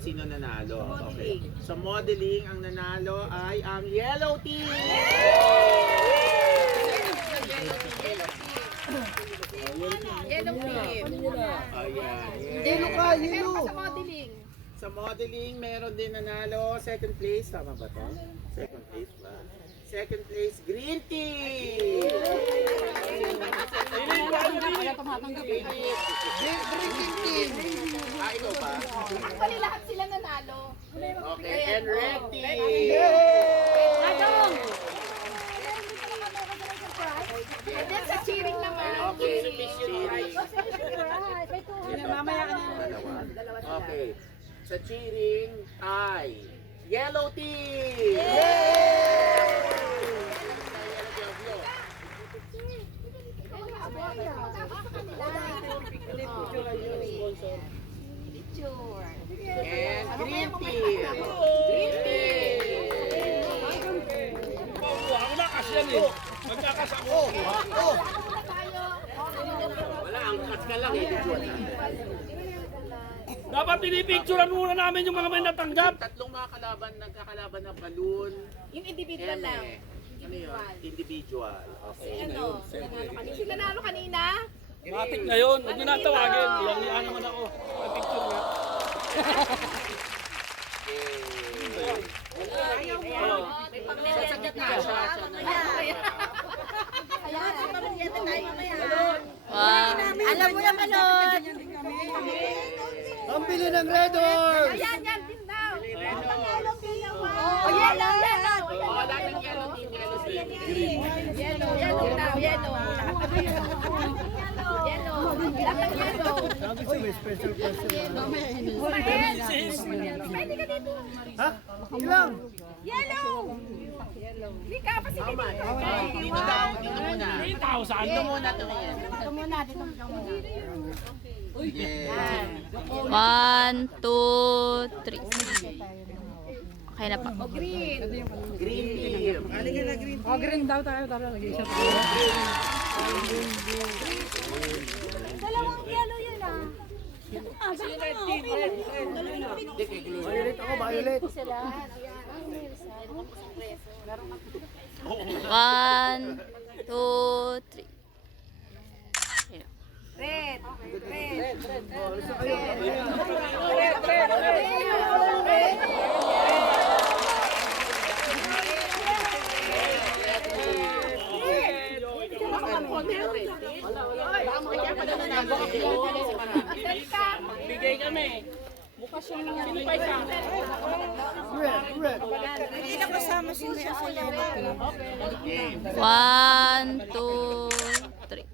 sino nanalo. Okay. Sa modeling, ang nanalo ay ang yellow team! Yellow team. Ayan. Yellow ka, yellow. Sa modeling. Sa modeling, meron din nanalo. Second place, tama ba to? Second place ba? Second place, green team! Green team. Ah, ikaw ba? Actually, lahat sila nanalo. Okay, and red team! And then sa cheering naman. Okay, cheering. Mamaya ka na. Okay. Sa cheering ay yellow team! And green team! Green team! Ako na kasi yan eh. Magkakas ako. Wala, ang cut ka lang eh. Dapat pinipicturean muna namin yung mga may natanggap. Tatlong mga kalaban, nagkakalaban ng balloon. Yung individual lang. Ano yun? Individual. Okay. Ano? Sino nanalo kanina? Matik na yun. Huwag nyo na tawagin. Ilang naman ako. Picture nga. May pangsasagat na. Alam mo na balot. Ang bili ng Red Horse. Ayan, yan din daw. Oh, yellow, yellow. Wala ng yellow team, yellow team. Yellow, yellow daw, yellow. Yellow. Lahat ng yellow. Sabi ko may special question. Pwede ka dito. Ha? Ilang? Yellow. Hindi ka pa si Tama. Dito daw, dito muna. 3,000. Dito muna tumingin. Yeah. 1, 2, 3. Okay na pa. green. Green team. Green daw tayo. Tara, lagi isa. Dalawang yellow yun ah. Violet ako, violet. 1, 2, 3. Red. Red. Magbigay kami. Bukas yung sino pa isa. Red. 1, 2, 3.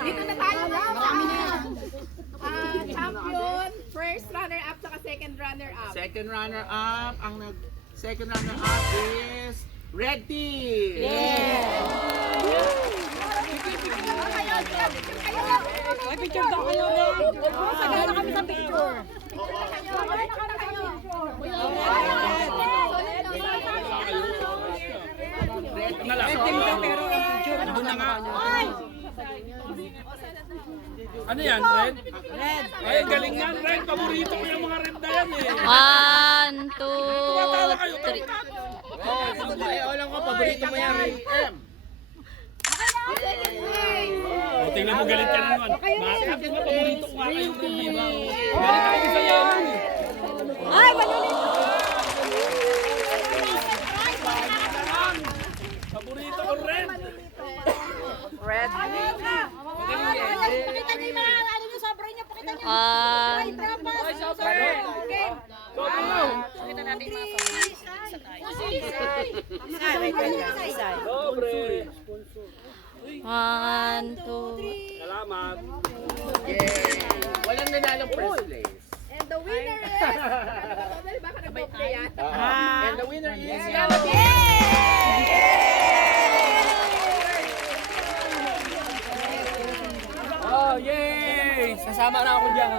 Dito na tayo na. Champion, first runner-up, saka second runner-up. Second runner-up, second runner-up is red team. Ay, picture daw kayo. Sagay na kami sa picture. Red Na lang. Pero ang picture. Doon na nga. Ano yan, red? Red. Ay, galing yan, red. Paborito ko yung mga red na yan eh. 1, 2, Tumatawa kayo. 3. Alam ko, paborito mo yan, Ray M. O, tingnan mo, galit ka na naman. Bakit nga paborito ko nga kayo, red, di ba? Galit ako sa iyo. Ay, malulit. Paborito ko red. Red. Pakita niyo yung mga ano niyo, sobra niyo. Pakita niyo. 1, Pakita natin mga Dobre. 1, 2. Salamat. Yay! Walang nanalong first place. And the winner is... Baka nag-vote yan. And the winner is yellow team. Oh, yay! Sasama na ako dyan.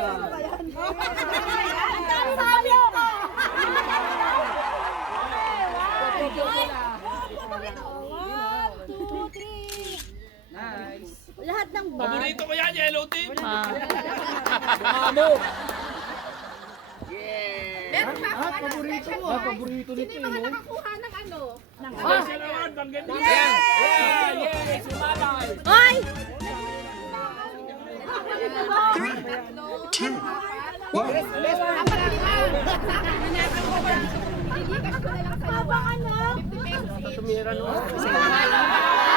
Lahat ng bag. Paborito ko yan, yellow team. Yeah! Meron pa ako ano, special prize. Paborito Sino yung mga nakakuha ng ano? Special award, bang ganda. Hoy! Habang ano? 50 pesos each.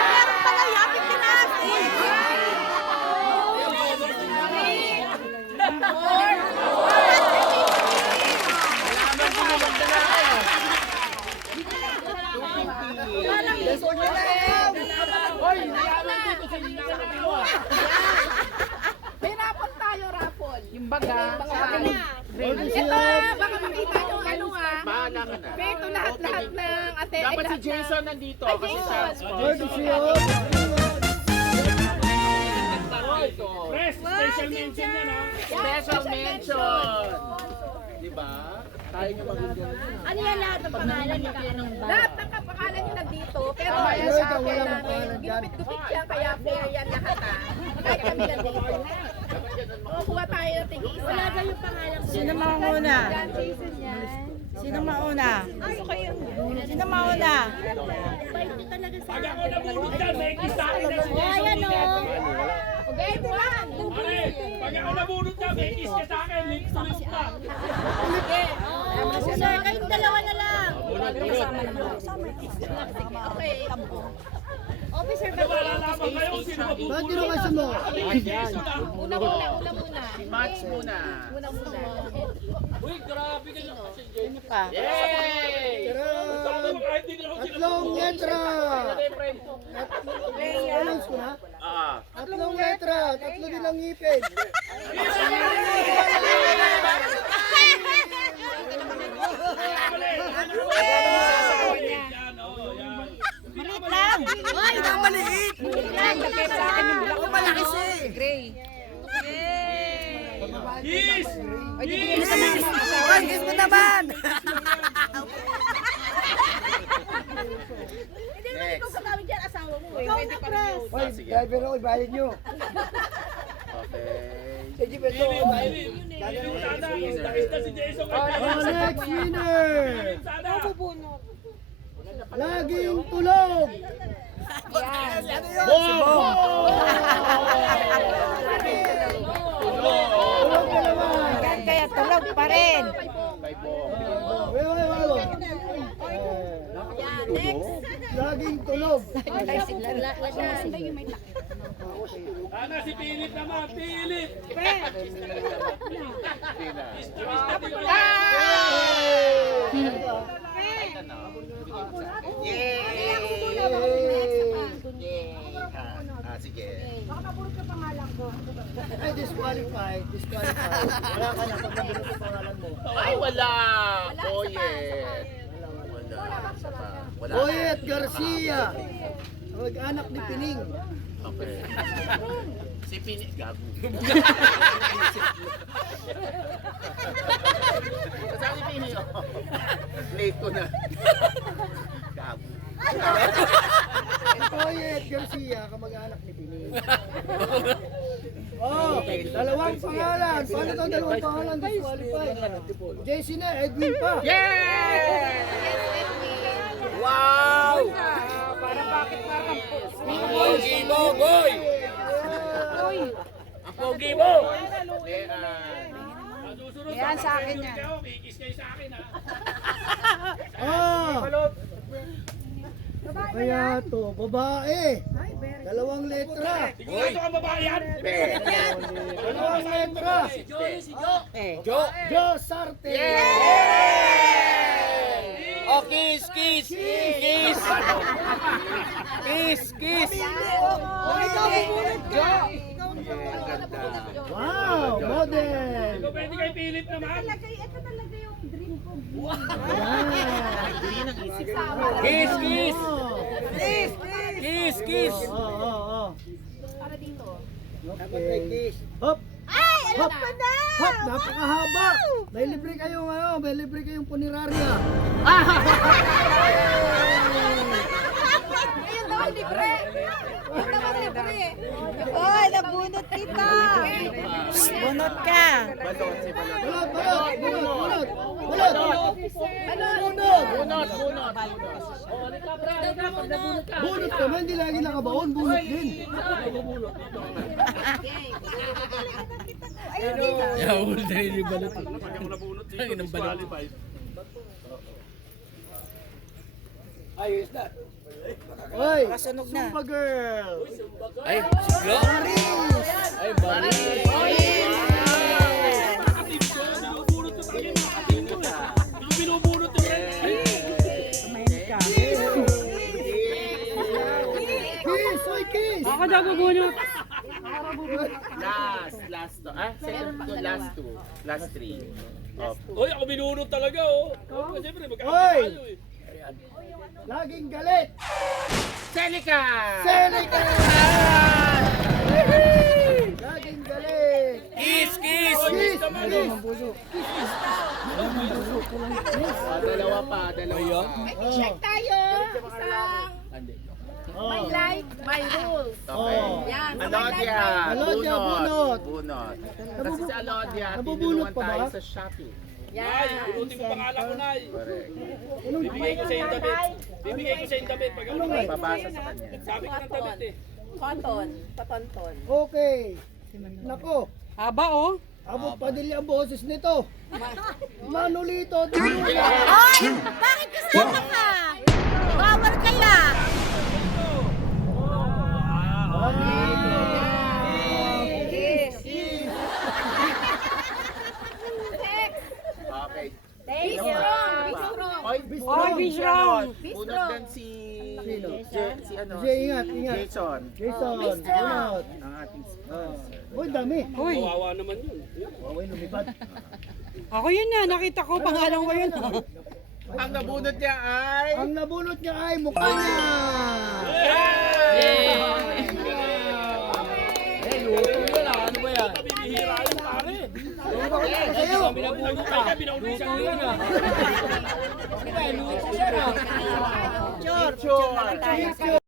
Meron pa na yapit ka na. May rapon tayo, rapon. Yung baga. Ito, baka makita nyo ano ah. Bahala ka na. Ito lahat-lahat ng ate. Dapat si Jason nandito Ay, kasi Jason. siya sponsor. Press, special mention yan, ha? Special mention! Diba? Tayo nga magiging. Ano yan lahat ng pangalan ng bag? Lahat ng kapangalan nyo nandito, pero yan sa akin namin, ginupit-gupit siya, kaya fair yan lahat ah. Kaya kami nandito. Kukuha tayo ng tig-isa. Wala daw yung pangalan ko. Sino mauna? Yan, Jason yan. Sino mauna? Sino mauna? Ito talaga sa Pag ako nabunod dyan, may kiss sa akin. Ayan o. Okay, one. Pare, pag ako nabunod dyan, may kiss ka sa akin. Link to link pa. Oh, sir, kayong dalawa na lang. Okay. Officer, Diba, lalaban kayo sino mabubulot? Bakit yun ang mo? Jason, ha? Una muna. Si Mats muna. Una muna. Uy, grabe ka na. Yay! Sabi mo, kahit hindi na ako Tatlong letra! Announce ko na? Ah. Tatlong letra! Tatlo din ang ngipin! Yan, oh, yan. Maliit lang. Hoy, nang maliit. Lang, Tapos sa akin yung black. malaki siya eh. Gray. Kiss! Ay, di bigyan sa mga asawa. Hoy, kiss mo naman. Hindi naman ikaw gagawin dyan, asawa mo eh. Ikaw na, press. Hoy, driver ako, ibayad nyo! Okay. Sige, beto! Yung sana, isda si Jason. Next winner! Sana. Laging tulog! Tulog dalawa! Yan kaya tulog pa rin. Kay Bong. Next! Laging tulog! Sana si Philip naman, Philip. Ah, sige. Ay, disqualified! Disqualified! Wala ka na pag nabulot ang pangalan mo. Ay, wala. Boyet. Wala. Wala. Boyet Garcia! Mag-anak ni Pining. Okay. Si Pini. Gago. Kasama si Pini. Oh. Late ko na. Gago. Boyet Garcia, kamag-anak ni Pining. Oh, dalawang pangalan. Paano ito dalawang pangalan? Disqualified. JC na, Edwin pa. Yay! Wow! Pogi mo, boy! Ang pogi mo! Yan sa akin yan. Kikis kayo sa akin, ha? Ah! Kaya to, babae. Dalawang letra. Sigurado ka babae yan? Dalawang letra. Jo! Jo Sarte. Oh, kiss, kiss! Kiss! Kiss, kiss! Jo! Ang ganda. Wow, model. Ikaw pwede kay Philip naman? Kiss, kiss! Kiss, kiss! Oh. Para dito. Okay. Hop! Ay, alam Hop! ko na. Hop! Napakahaba! May libre kayong punerarya. Ayun daw, libre. Ayun daw, libre. dito. Bunot ka. Balot, si balot. Bunot, bunot, bunot, bunot. Bunot. Bunot, bunot. Bunot ka man, hindi lagi nakabaon. Bunot din. Yahul dahil yung balot. Ang inang balot. Oy, Kasunog na. Zumba girl. Ay, siglo. Ay, bali. Binubunot yung bagay, mga katino. Hindi ko binubunot yung bagay. Kiss, oy, kiss. Ako daw bubunot. Last to. Second to last two. Last three. Hoy, ako binunot talaga, oh. Oh, siyempre, Hoy! magkakapit tayo, eh. Laging galit. Selika! Selika! Laging galit. Kiss, kiss! Kiss, kiss. Dalawa pa, dalawa pa. May check tayo. Isang may like, may rules. Okay. Yan. Alodia, Alodia, bunot. Bunot. Kasi sa Alodia, Nabubunot tinulungan pa ba? tayo sa shopping. Nay, bunutin mo pangalan ko, Nay. Correct. Bibigay ko sa yung damit. Bibigay ko sa yung damit. Pag ano, Nay. Pabasa sa kanya. Sabi ko ng damit, eh. Cotton. Patonton. Okay. Nako, Haba oh. abot pa din ang boses nito. Manolito, Tulula. Oy! Bakit kasama ka? Bawal kaya. Okay. Be strong. Be strong. Oy, Oy, be strong. Bunot din si... Si ano? Jay, ingat, ingat. Jason. Jason, bunot. Ang ating Uy, dami. Uy, Kawawa naman yun. Uy, lumipad. ako yun na. Nakita ko. Pangalan ko yun. Ang nabunot niya ay... Ang nabunot niya ay mukha niya. Ano ba yan? Pabibihira yung pare. Sa'yo. Binabunot ka. Binaulit siya ngayon, ah. Picture.